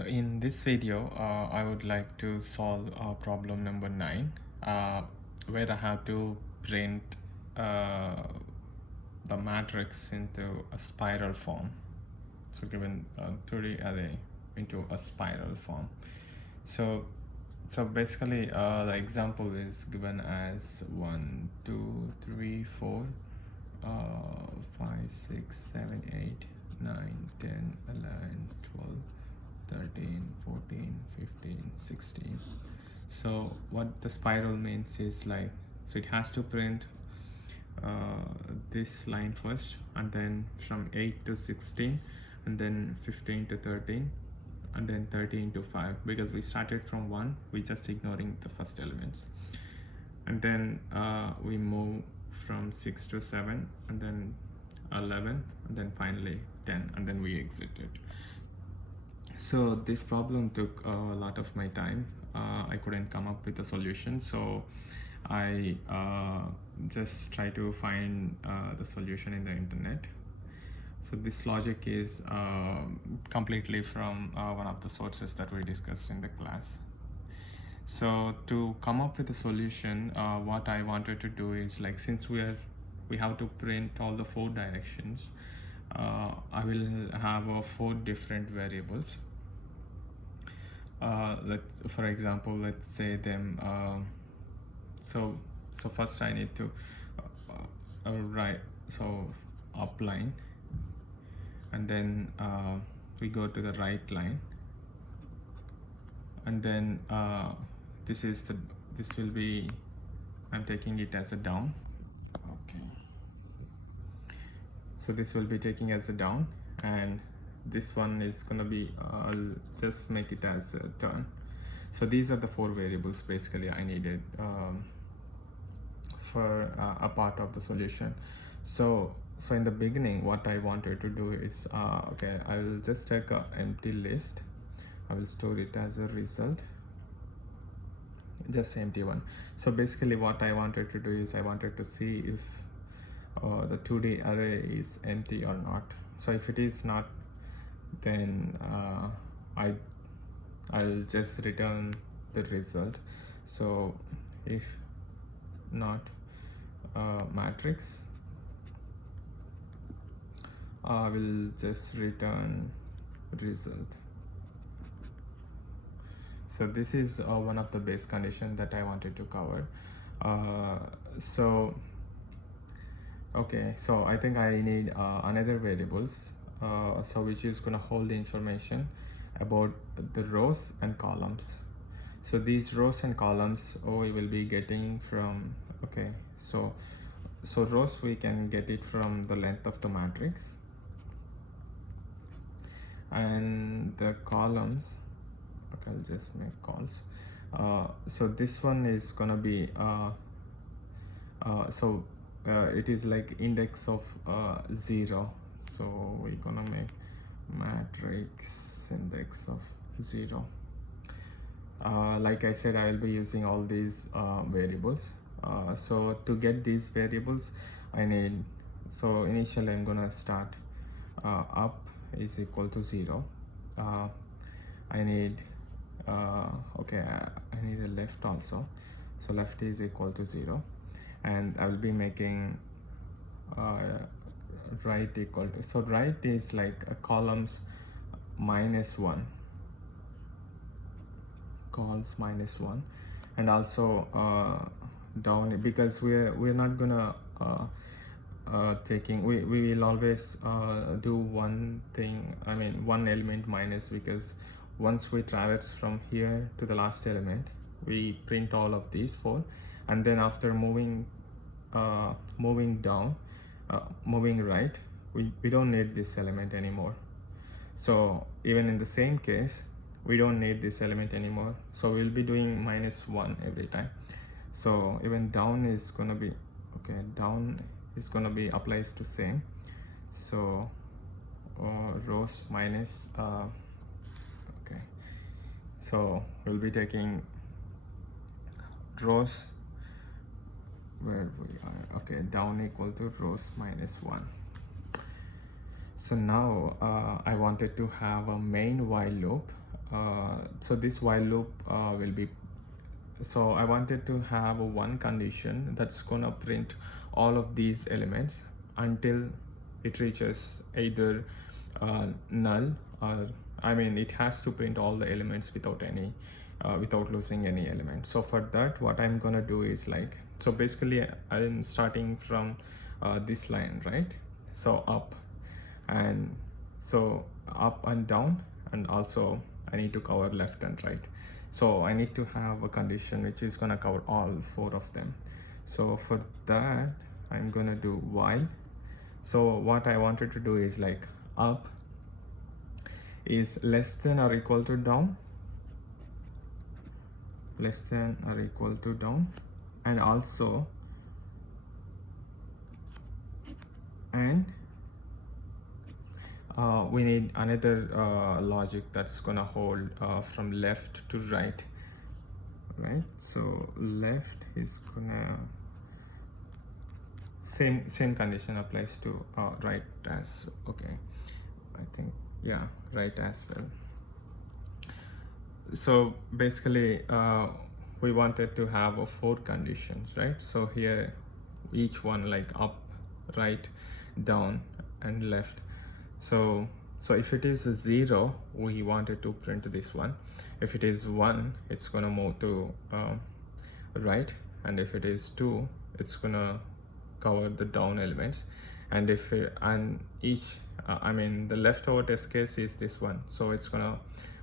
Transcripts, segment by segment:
So in this video, I would like to solve problem number 9, where I have to print uh, the matrix into a spiral form. So given a 2D array into a spiral form. So basically, the example is given as 1, 2, 3, 4, 5, 6, 7, 8, 9, 10, 11, 12, 13, 14, 15, 16. So what the spiral means is like, so it has to print this line first, and then from 8 to 16, and then 15 to 13, and then 13 to 5, because we started from 1, we just ignoring the first elements, and then we move from 6 to 7, and then 11, and then finally 10, and then we exited. So this problem took a lot of my time. I couldn't come up with a solution, so I just try to find the solution in the internet. So this logic is completely from one of the sources that we discussed in the class. So to come up with a solution, what I wanted to do is, like, since we have to print all the 4 directions, I will have 4 different variables. For example, let's say them. So first I need to write up line, and then we go to the right line, and then this will be, I'm taking it as a down. Okay. So this will be taking as a down, and this one is gonna be, I'll just make it as a turn. So these are the 4 variables basically I needed for a part of the solution. So in the beginning, what I wanted to do is, okay, I will just take an empty list. I will store it as a result, just empty one. So basically what I wanted to do is, I wanted to see if the 2D array is empty or not. So if it is not, then I'll just return the result. So if not matrix, I will just return result. So this is one of the base conditions that I wanted to cover. Okay, so I think I need another variables, so which is going to hold the information about the rows and columns. So these rows and columns we will be getting from, okay, so rows we can get it from the length of the matrix, and the columns, okay, I'll just make calls. So this one is gonna be it is like index of 0. So we're gonna make matrix index of 0. Like I said, I will be using all these variables. So to get these variables, I need, so initially I'm gonna start up is equal to 0. I need okay, I need a left also. So left is equal to 0, and I will be making right equal to, so right is like a columns -1, columns -1, and also down, because we're not gonna we will always do one thing, I mean one element minus, because once we traverse from here to the last element, we print all of these 4, and then after moving down, moving right, we don't need this element anymore. So even in the same case, we don't need this element anymore, so we'll be doing -1 every time. So even down is gonna be, okay, down is gonna be applies to same. So rows minus okay, so we'll be taking rows where we are, okay, down equal to rows -1. So now I wanted to have a main while loop so this while loop will be, so I wanted to have a one condition that's gonna print all of these elements until it reaches either null, or I mean it has to print all the elements without any without losing any element. So for that, what I'm gonna do is like, so basically I'm starting from this line, right? So up, and so up and down, and also I need to cover left and right. So I need to have a condition which is gonna cover all four of them. So for that, I'm gonna do while. So what I wanted to do is like up is less than or equal to down, less than or equal to down, and also and we need another logic that's gonna hold from left to right, right? So left is gonna same condition applies to right as, okay, I think, yeah, right as well. So basically we wanted to have four conditions, right? So here each one like up, right, down, and left. So if it is a 0, we wanted to print this one. If it is 1, it's gonna move to right, and if it is 2, it's gonna cover the down elements, and if it, and each I mean the leftover test case is this one, so it's gonna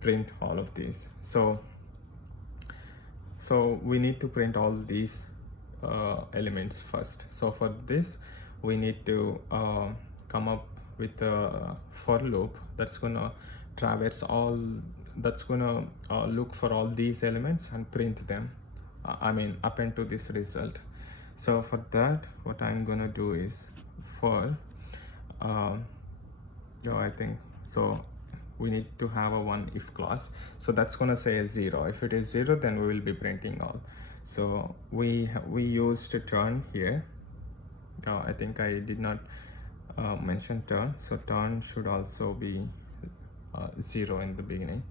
print all of these. So we need to print all these elements first. So for this, we need to come up with a for loop that's gonna traverse all, that's gonna look for all these elements and print them, I mean append to this result. So for that, what I'm gonna do is for I think so we need to have a one if clause, so that's gonna say a 0. If it is 0, then we will be printing all. So we used a turn here. I think I did not mention turn, so turn should also be 0 in the beginning.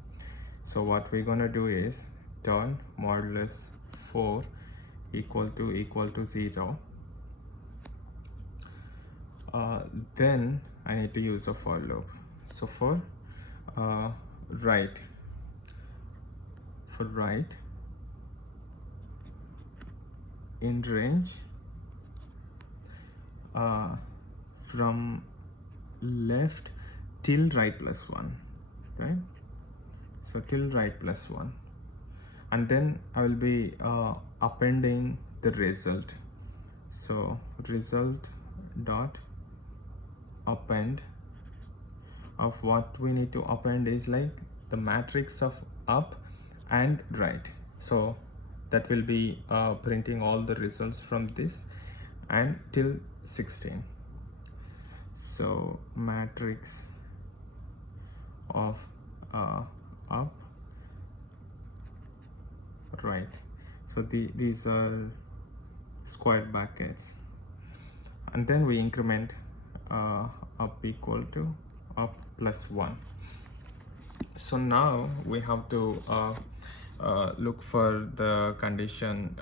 So what we're gonna do is turn modulus 4 equal to 0. Then I need to use a for loop. So for right in range from left till right plus 1, right? So till right plus 1, and then I will be appending the result. So result dot append of what we need to append is like the matrix of up and right. So that will be printing all the results from this and till 16. So matrix of up, right. So these are square brackets, and then we increment up equal to up plus 1. So now we have to look for the condition.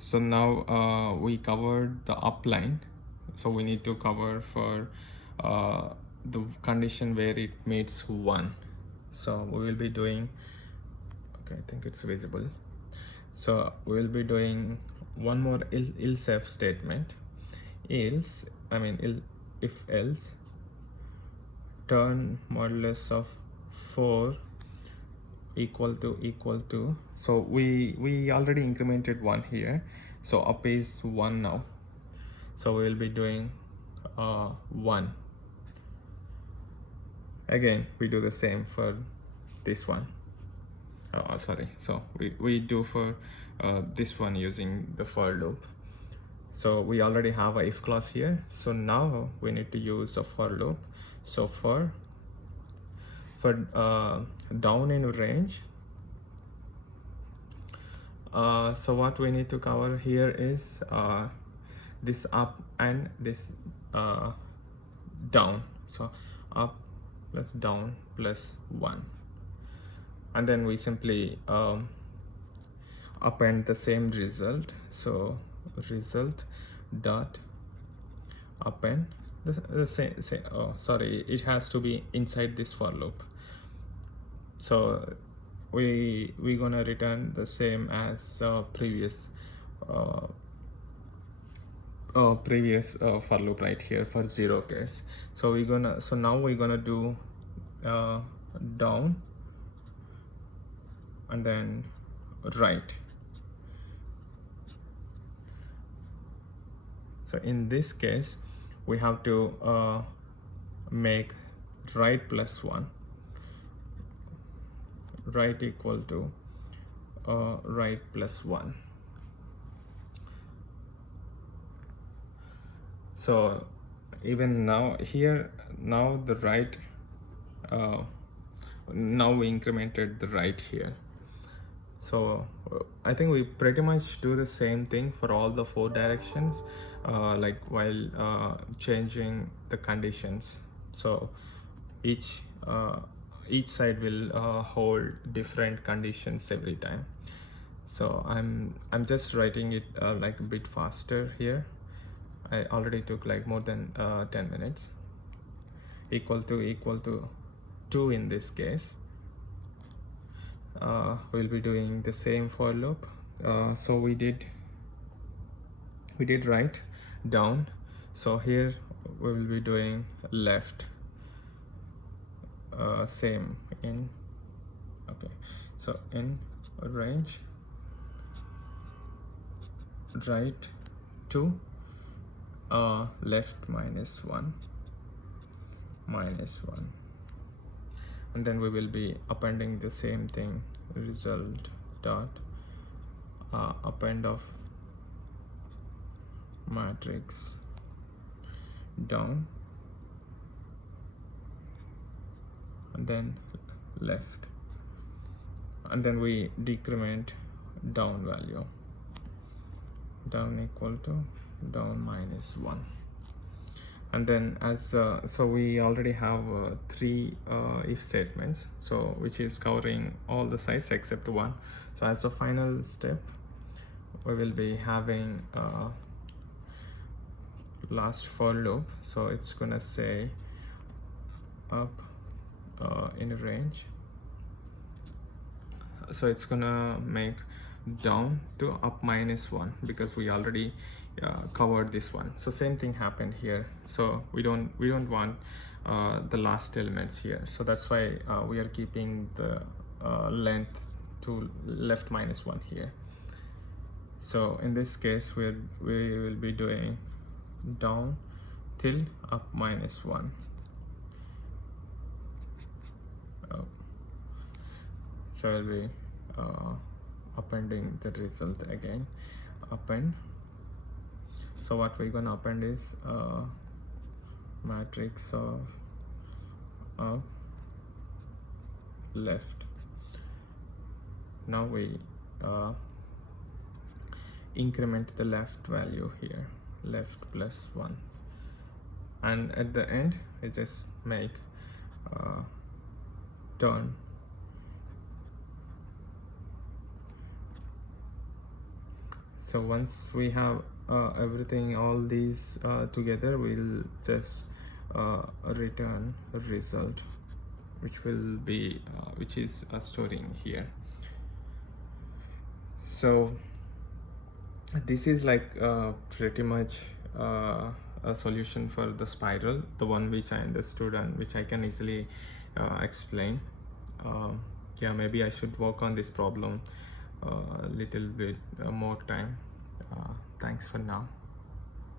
So now we covered the up line, so we need to cover for the condition where it meets 1. So we will be doing, okay, I think it's visible. So we will be doing one more else if statement. Else, I mean if else, turn modulus of 4 equal to, so we already incremented 1 here, so up is 1 now. So we will be doing 1. Again, we do the same for this one. Sorry, so we do for this one using the for loop. So we already have a if clause here, so now we need to use a for loop. So for down in range, so what we need to cover here is this up and this down. So up plus down plus 1, and then we simply append the same result. So result dot append the same, oh sorry, it has to be inside this for loop. So we gonna return the same as previous for loop right here for 0 case. So now we're gonna do down and then right. So in this case we have to make right plus 1, right equal to right plus 1. So even now here, now the right, now we incremented the right here. So I think we pretty much do the same thing for all the 4 directions, like while changing the conditions. So each side will hold different conditions every time. So I'm just writing it like a bit faster here. I already took like more than 10 minutes. Equal to 2 in this case. We'll be doing the same for loop. So we did right, down. So here we will be doing left, same in, okay, so in range right 2, left minus 1, and then we will be appending the same thing, result dot append of matrix down and then left, and then we decrement down value, down equal to down minus 1. And then as so we already have 3 if statements, so which is covering all the sites except 1. So as the final step we will be having last for loop. So it's gonna say up in a range, so it's gonna make down to up minus 1 because we already covered this one. So same thing happened here. So we don't want the last elements here, so that's why we are keeping the length to left minus 1 here. So in this case we will be doing down till up minus 1. So I'll be appending the result again, append. So what we're gonna append is matrix of left. Now we increment the left value here, left plus 1, and at the end we just make turn. So once we have everything, all these together, we'll just return a result, which will be which is storing here. So this is like pretty much a solution for the spiral, the one which I understood and which I can easily explain. Yeah, maybe I should work on this problem a little bit more time. Thanks for now.